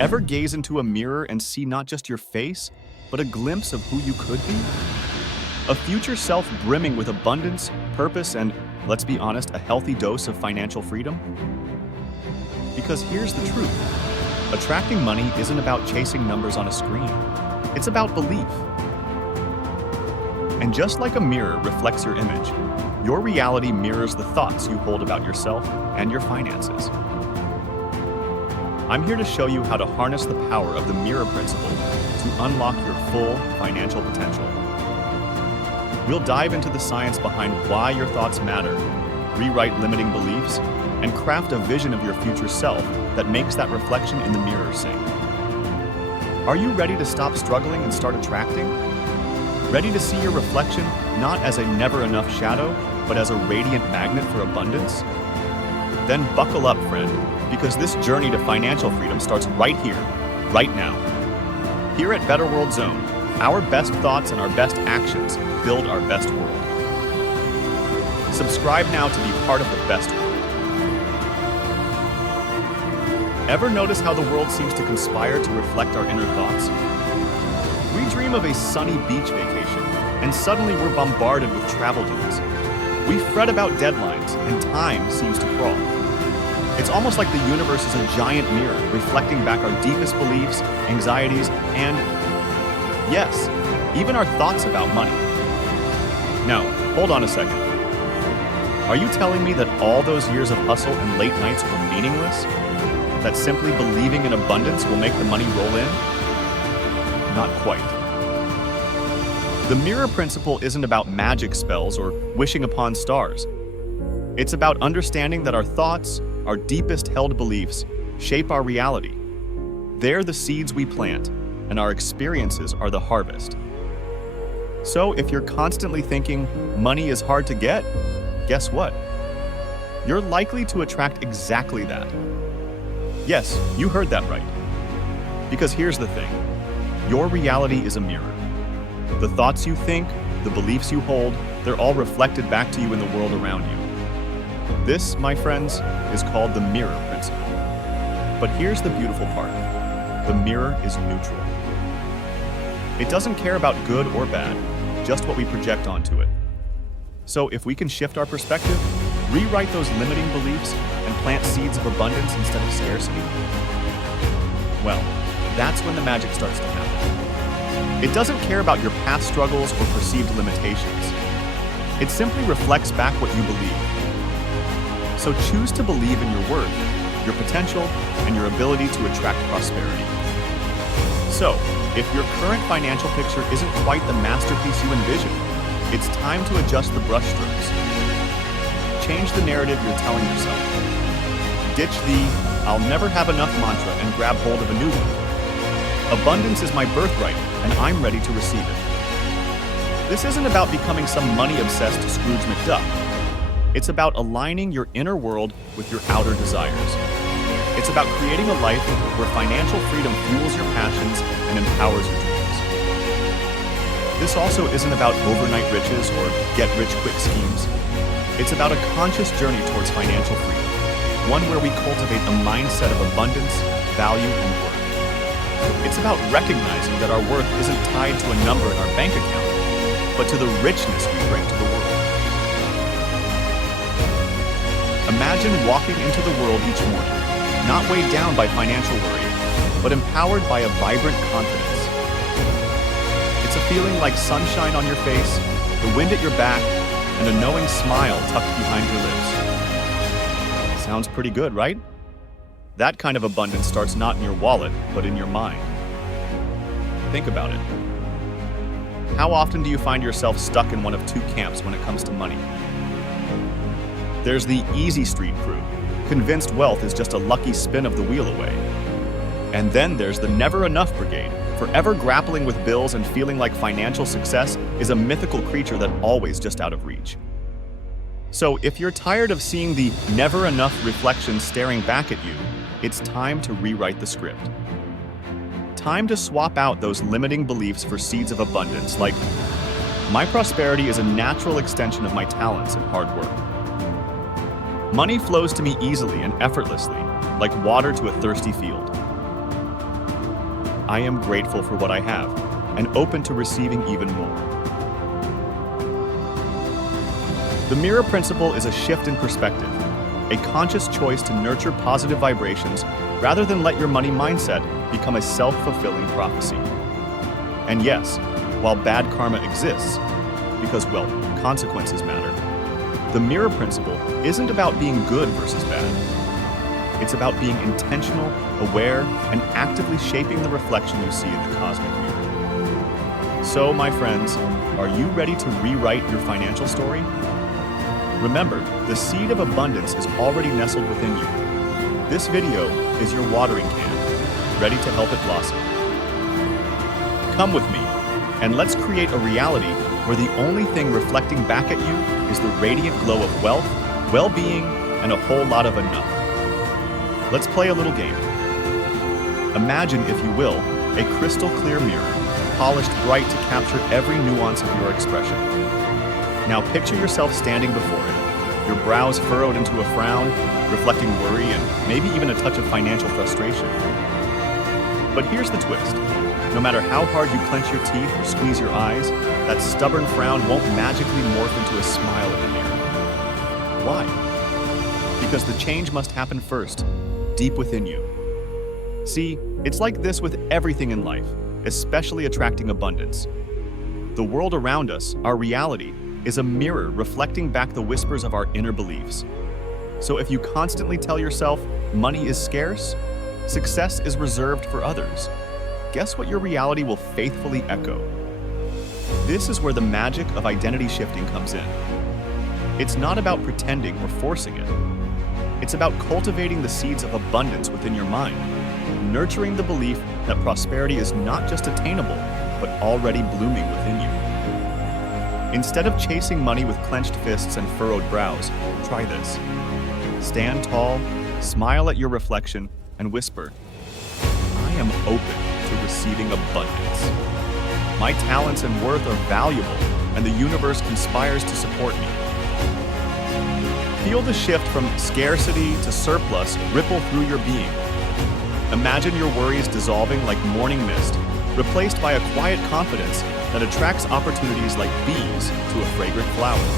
Ever gaze into a mirror and see not just your face, but a glimpse of who you could be? A future self brimming with abundance, purpose, and, let's be honest, a healthy dose of financial freedom? Because here's the truth. Attracting money isn't about chasing numbers on a screen. It's about belief. And just like a mirror reflects your image, your reality mirrors the thoughts you hold about yourself and your finances. I'm here to show you how to harness the power of the mirror principle to unlock your full financial potential. We'll dive into the science behind why your thoughts matter, rewrite limiting beliefs, and craft a vision of your future self that makes that reflection in the mirror sing. Are you ready to stop struggling and start attracting? Ready to see your reflection not as a never-enough shadow, but as a radiant magnet for abundance? Then buckle up, friend, because this journey to financial freedom starts right here, right now. Here at Better World Zone, our best thoughts and our best actions build our best world. Subscribe now to be part of the best world. Ever notice how the world seems to conspire to reflect our inner thoughts? We dream of a sunny beach vacation, and suddenly we're bombarded with travel deals. We fret about deadlines, and time seems to crawl. It's almost like the universe is a giant mirror reflecting back our deepest beliefs, anxieties, and, yes, even our thoughts about money. Now, hold on a second. Are you telling me that all those years of hustle and late nights were meaningless? That simply believing in abundance will make the money roll in? Not quite. The mirror principle isn't about magic spells or wishing upon stars. It's about understanding that our thoughts, our deepest held beliefs, shape our reality. They're the seeds we plant, and our experiences are the harvest. So if you're constantly thinking money is hard to get, guess what? You're likely to attract exactly that. Yes, you heard that right. Because here's the thing. Your reality is a mirror. The thoughts you think, the beliefs you hold, they're all reflected back to you in the world around you. This, my friends, is called the mirror principle. But here's the beautiful part. The mirror is neutral. It doesn't care about good or bad, just what we project onto it. So if we can shift our perspective, rewrite those limiting beliefs, and plant seeds of abundance instead of scarcity, well, that's when the magic starts to happen. It doesn't care about your past struggles or perceived limitations. It simply reflects back what you believe. So choose to believe in your worth, your potential, and your ability to attract prosperity. So, if your current financial picture isn't quite the masterpiece you envisioned, it's time to adjust the brushstrokes. Change the narrative you're telling yourself. Ditch the "I'll never have enough" mantra and grab hold of a new one. Abundance is my birthright, and I'm ready to receive it. This isn't about becoming some money-obsessed Scrooge McDuck. It's about aligning your inner world with your outer desires. It's about creating a life where financial freedom fuels your passions and empowers your dreams. This also isn't about overnight riches or get-rich-quick schemes. It's about a conscious journey towards financial freedom, one where we cultivate a mindset of abundance, value, and worth. It's about recognizing that our worth isn't tied to a number in our bank account, but to the richness we bring to the world. Imagine walking into the world each morning, not weighed down by financial worry, but empowered by a vibrant confidence. It's a feeling like sunshine on your face, the wind at your back, and a knowing smile tucked behind your lips. Sounds pretty good, right? That kind of abundance starts not in your wallet, but in your mind. Think about it. How often do you find yourself stuck in one of two camps when it comes to money? There's the easy street crew, convinced wealth is just a lucky spin of the wheel away. And then there's the never enough brigade, forever grappling with bills and feeling like financial success is a mythical creature that always just out of reach. So if you're tired of seeing the never enough reflection staring back at you, it's time to rewrite the script. Time to swap out those limiting beliefs for seeds of abundance like, my prosperity is a natural extension of my talents and hard work. Money flows to me easily and effortlessly, like water to a thirsty field. I am grateful for what I have and open to receiving even more. The mirror principle is a shift in perspective, a conscious choice to nurture positive vibrations rather than let your money mindset become a self-fulfilling prophecy. And yes, while bad karma exists, because, well, consequences matter, the mirror principle isn't about being good versus bad. It's about being intentional, aware, and actively shaping the reflection you see in the cosmic mirror. So, my friends, are you ready to rewrite your financial story? Remember, the seed of abundance is already nestled within you. This video is your watering can, ready to help it blossom. Come with me, and let's create a reality where the only thing reflecting back at you is the radiant glow of wealth, well-being, and a whole lot of enough. Let's play a little game. Imagine, if you will, a crystal clear mirror, polished bright to capture every nuance of your expression. Now picture yourself standing before it, your brows furrowed into a frown, reflecting worry and maybe even a touch of financial frustration. But here's the twist. No matter how hard you clench your teeth or squeeze your eyes, that stubborn frown won't magically morph into a smile in the mirror. Why? Because the change must happen first, deep within you. See, it's like this with everything in life, especially attracting abundance. The world around us, our reality, is a mirror reflecting back the whispers of our inner beliefs. So if you constantly tell yourself money is scarce, success is reserved for others, guess what your reality will faithfully echo? This is where the magic of identity shifting comes in. It's not about pretending or forcing it. It's about cultivating the seeds of abundance within your mind, nurturing the belief that prosperity is not just attainable, but already blooming within you. Instead of chasing money with clenched fists and furrowed brows, try this. Stand tall, smile at your reflection, and whisper, I am open to receiving abundance. My talents and worth are valuable, and the universe conspires to support me. Feel the shift from scarcity to surplus ripple through your being. Imagine your worries dissolving like morning mist, replaced by a quiet confidence that attracts opportunities like bees to a fragrant flower.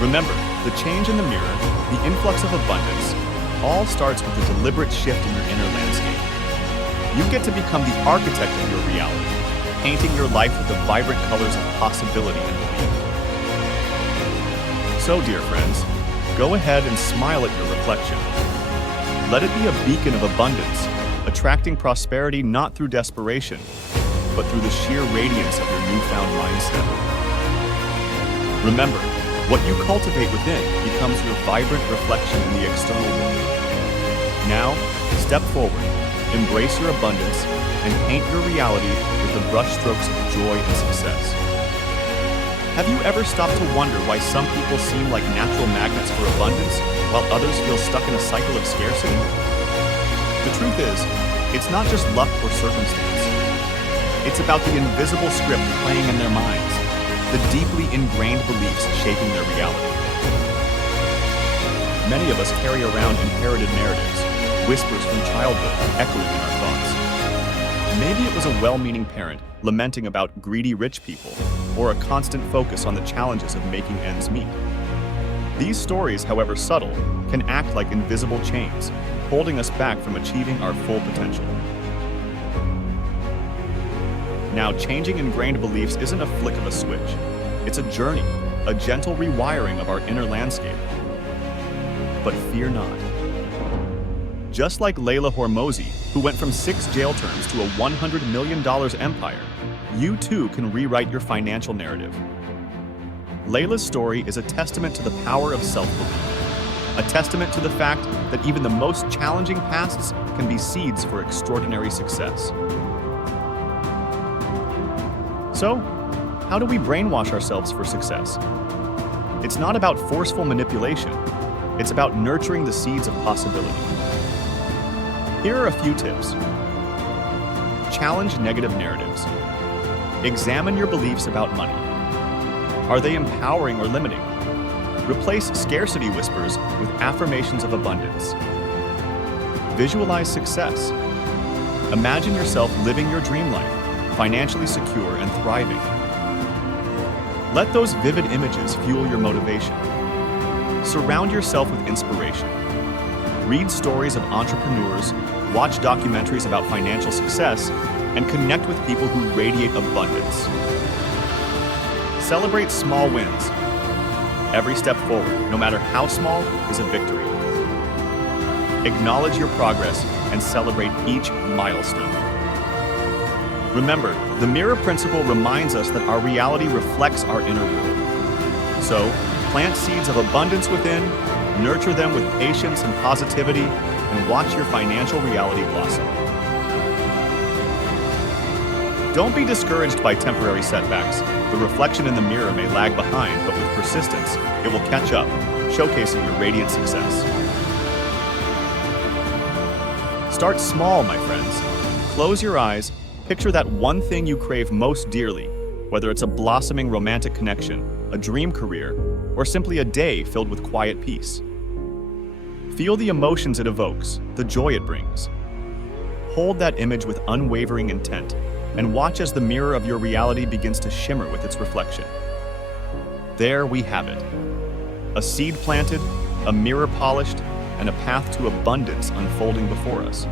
Remember, the change in the mirror, the influx of abundance, all starts with a deliberate shift in your inner landscape. You get to become the architect of your reality, painting your life with the vibrant colors of possibility and belief. So, dear friends, go ahead and smile at your reflection. Let it be a beacon of abundance, attracting prosperity not through desperation, but through the sheer radiance of your newfound mindset. Remember, what you cultivate within becomes your vibrant reflection in the external world. Now, step forward, embrace your abundance, and paint your reality with the brushstrokes of joy and success. Have you ever stopped to wonder why some people seem like natural magnets for abundance, while others feel stuck in a cycle of scarcity? The truth is, it's not just luck or circumstance. It's about the invisible script playing in their minds, the deeply ingrained beliefs shaping their reality. Many of us carry around inherited narratives, whispers from childhood echoing in our thoughts. Maybe it was a well-meaning parent lamenting about greedy rich people, or a constant focus on the challenges of making ends meet. These stories, however subtle, can act like invisible chains, holding us back from achieving our full potential. Now, changing ingrained beliefs isn't a flick of a switch. It's a journey, a gentle rewiring of our inner landscape. But fear not. Just like Layla Hormozi, who went from 6 jail terms to a $100 million empire, you too can rewrite your financial narrative. Layla's story is a testament to the power of self-belief, a testament to the fact that even the most challenging pasts can be seeds for extraordinary success. So, how do we brainwash ourselves for success? It's not about forceful manipulation. It's about nurturing the seeds of possibility. Here are a few tips. Challenge negative narratives. Examine your beliefs about money. Are they empowering or limiting? Replace scarcity whispers with affirmations of abundance. Visualize success. Imagine yourself living your dream life, financially secure and thriving. Let those vivid images fuel your motivation. Surround yourself with inspiration. Read stories of entrepreneurs, watch documentaries about financial success, and connect with people who radiate abundance. Celebrate small wins. Every step forward, no matter how small, is a victory. Acknowledge your progress and celebrate each milestone. Remember, the mirror principle reminds us that our reality reflects our inner world. So, plant seeds of abundance within, nurture them with patience and positivity, and watch your financial reality blossom. Don't be discouraged by temporary setbacks. The reflection in the mirror may lag behind, but with persistence, it will catch up, showcasing your radiant success. Start small, my friends. Close your eyes, picture that one thing you crave most dearly, whether it's a blossoming romantic connection, a dream career, or simply a day filled with quiet peace. Feel the emotions it evokes, the joy it brings. Hold that image with unwavering intent, and watch as the mirror of your reality begins to shimmer with its reflection. There we have it. A seed planted, a mirror polished, and a path to abundance unfolding before us.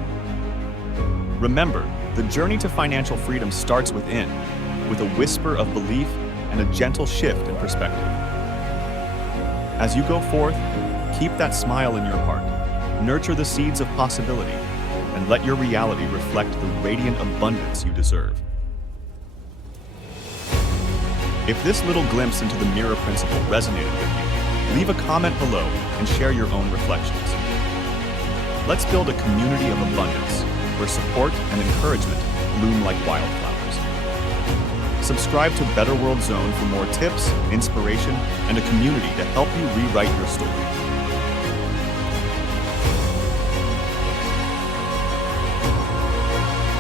Remember, the journey to financial freedom starts within, with a whisper of belief and a gentle shift in perspective. As you go forth, keep that smile in your heart, nurture the seeds of possibility, and let your reality reflect the radiant abundance you deserve. If this little glimpse into the mirror principle resonated with you, leave a comment below and share your own reflections. Let's build a community of abundance where support and encouragement bloom like wildflowers. Subscribe to Better World Zone for more tips, inspiration, and a community to help you rewrite your story.